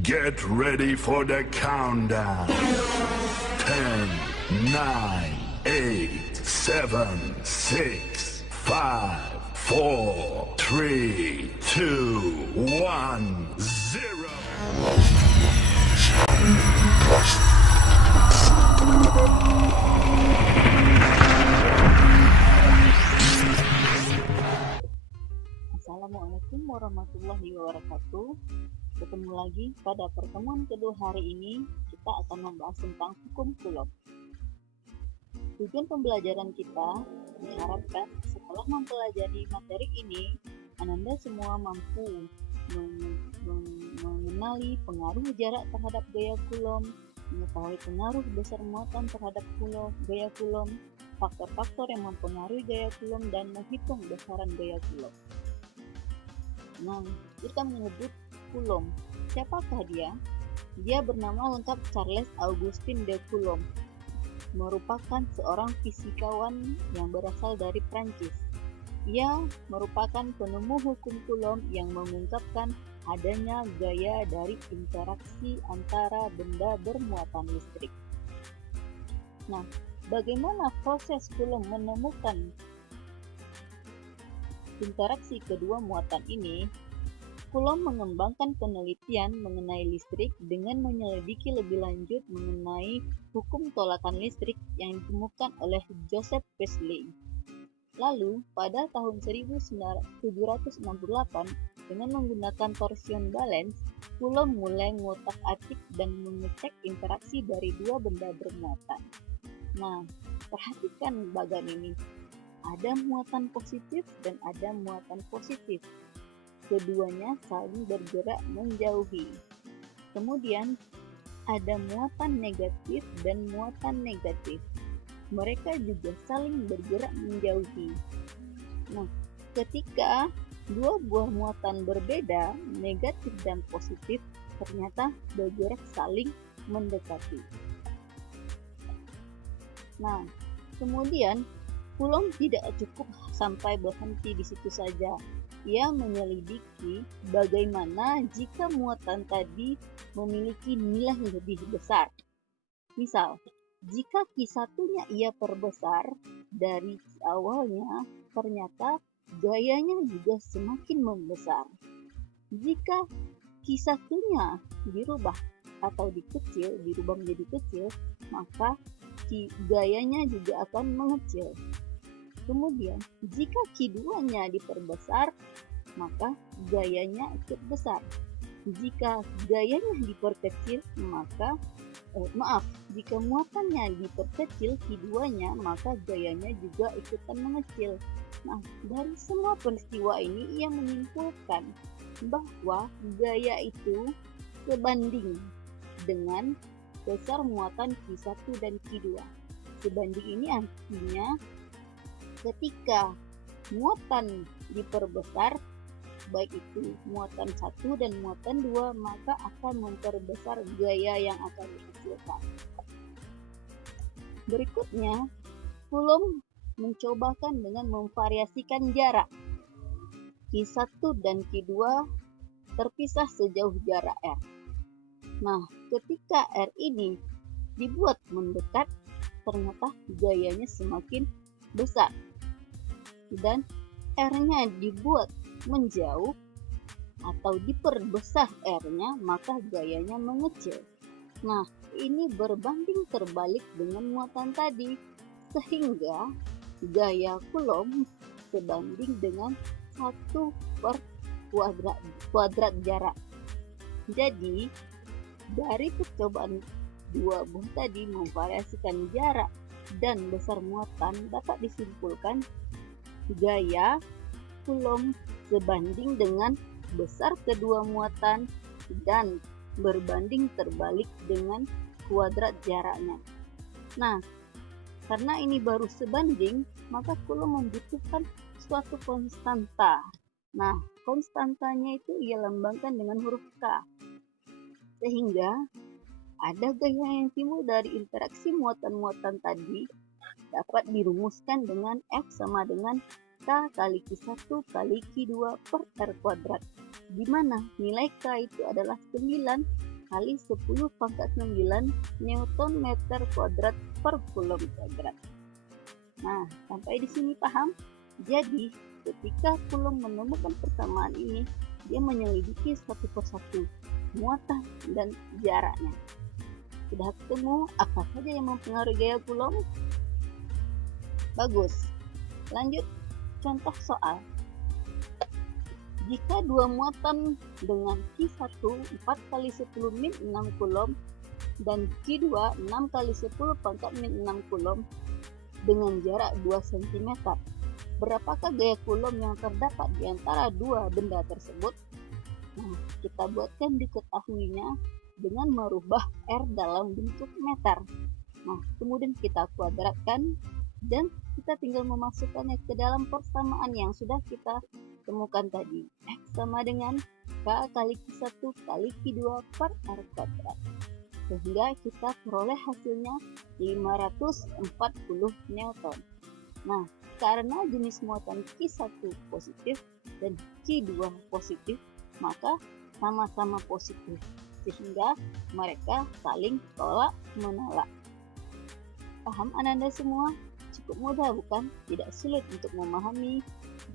Get ready for the countdown. 10, 9, 8, 7, 6, 5, 4, 3, 2, 1, 0. Assalamualaikum warahmatullahi wabarakatuh. Ketemu lagi pada pertemuan kedua hari ini. Kita akan membahas tentang hukum kulon. Tujuan pembelajaran kita diharapkan setelah mempelajari materi ini, Anda semua mampu mengenali pengaruh jarak terhadap gaya kulon, mengetahui pengaruh besar muatan terhadap gaya kulon, faktor-faktor yang mempengaruhi gaya kulon, dan menghitung besaran gaya kulon. Nah, kita menyebut Coulomb. Siapakah dia? Dia bernama lengkap Charles Augustin de Coulomb. Merupakan seorang fisikawan yang berasal dari Prancis. Ia merupakan penemu hukum Coulomb yang mengungkapkan adanya gaya dari interaksi antara benda bermuatan listrik. Nah, bagaimana proses Coulomb menemukan interaksi kedua muatan ini? Coulomb mengembangkan penelitian mengenai listrik dengan menyelidiki lebih lanjut mengenai hukum tolakan listrik yang ditemukan oleh Joseph Priestley. Lalu, pada tahun 1768, dengan menggunakan torsion balance, Coulomb mulai mengotak-atik dan mengecek interaksi dari dua benda bermuatan. Nah, perhatikan bagan ini. Ada muatan positif dan ada muatan positif. Keduanya saling bergerak menjauhi. Kemudian ada muatan negatif dan muatan negatif. Mereka juga saling bergerak menjauhi. Nah, ketika dua buah muatan berbeda, negatif dan positif, ternyata bergerak saling mendekati. Nah, kemudian Coulomb tidak cukup sampai berhenti di situ saja. Ia menyelidiki bagaimana jika muatan tadi memiliki nilai lebih besar. Misal, jika Q1-nya ia perbesar dari awalnya, ternyata gayanya juga semakin membesar. Jika Q1-nya dirubah atau dirubah menjadi kecil, maka gayanya juga akan mengecil. Kemudian, jika Q2-nya diperbesar, maka gayanya ikut besar. Jika gayanya diperkecil, jika muatannya diperkecil Q2-nya, maka gayanya juga ikutan mengecil. Nah, dari semua peristiwa ini ia menyimpulkan bahwa gaya itu sebanding dengan besar muatan Q1 dan Q2. Sebanding ini artinya ketika muatan diperbesar, baik itu muatan 1 dan muatan 2, maka akan memperbesar gaya yang akan dihasilkan. Berikutnya, Coulomb mencobakan dengan memvariasikan jarak. Q1 dan Q2 terpisah sejauh jarak R. Nah, ketika R ini dibuat mendekat, ternyata gayanya semakin besar. Dan R-nya dibuat menjauh atau diperbesar R-nya, maka gayanya mengecil. Nah, ini berbanding terbalik dengan muatan tadi, sehingga gaya Coulomb sebanding dengan 1 per kuadrat jarak. Jadi, dari percobaan dua buah tadi memvariasikan jarak dan besar muatan, dapat disimpulkan gaya Coulomb sebanding dengan besar kedua muatan dan berbanding terbalik dengan kuadrat jaraknya. Nah, karena ini baru sebanding, maka Coulomb membutuhkan suatu konstanta. Nah, konstantanya itu ia lambangkan dengan huruf K. Sehingga ada gaya yang timbul dari interaksi muatan-muatan tadi dapat dirumuskan dengan F sama dengan K kali Q1 kali Q2 per R kuadrat, di mana nilai K itu adalah 9 kali 10 pangkat 9 Newton meter kuadrat per Coulomb kuadrat. Nah, sampai di sini paham? Jadi, ketika Coulomb menemukan persamaan ini, dia menyelidiki satu persatu muatan dan jaraknya. Sudah ketemu apa saja yang mempengaruhi gaya Coulomb? Bagus. Lanjut, contoh soal. Jika dua muatan dengan Q1 4 kali 10 min 6 Coulomb dan Q2 6 kali 10 pangkat min 6 Coulomb dengan jarak 2 cm, berapakah gaya Coulomb yang terdapat di antara dua benda tersebut? Nah, kita buatkan diketahuinya dengan merubah R dalam bentuk meter. Nah, kemudian kita kuadratkan dan kita tinggal memasukkannya ke dalam persamaan yang sudah kita temukan tadi. X sama dengan K kali Q1 kali Q2 per R kuadrat. Sehingga kita peroleh hasilnya 540 Newton. Nah, karena jenis muatan Q1 positif dan Q2 positif, maka sama-sama positif, sehingga mereka saling tolak menolak. Paham Ananda semua? Cukup mudah bukan? Tidak sulit untuk memahami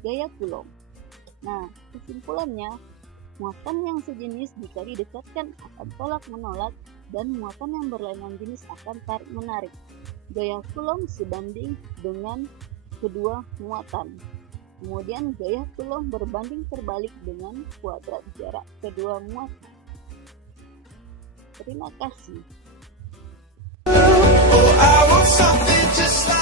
gaya Coulomb. Nah, kesimpulannya, muatan yang sejenis jika didekatkan akan tolak menolak, dan muatan yang berlainan jenis akan tarik menarik. Gaya Coulomb sebanding dengan kedua muatan. Kemudian gaya Coulomb berbanding terbalik dengan kuadrat jarak kedua muatan. Terima kasih. Oh, I want something just like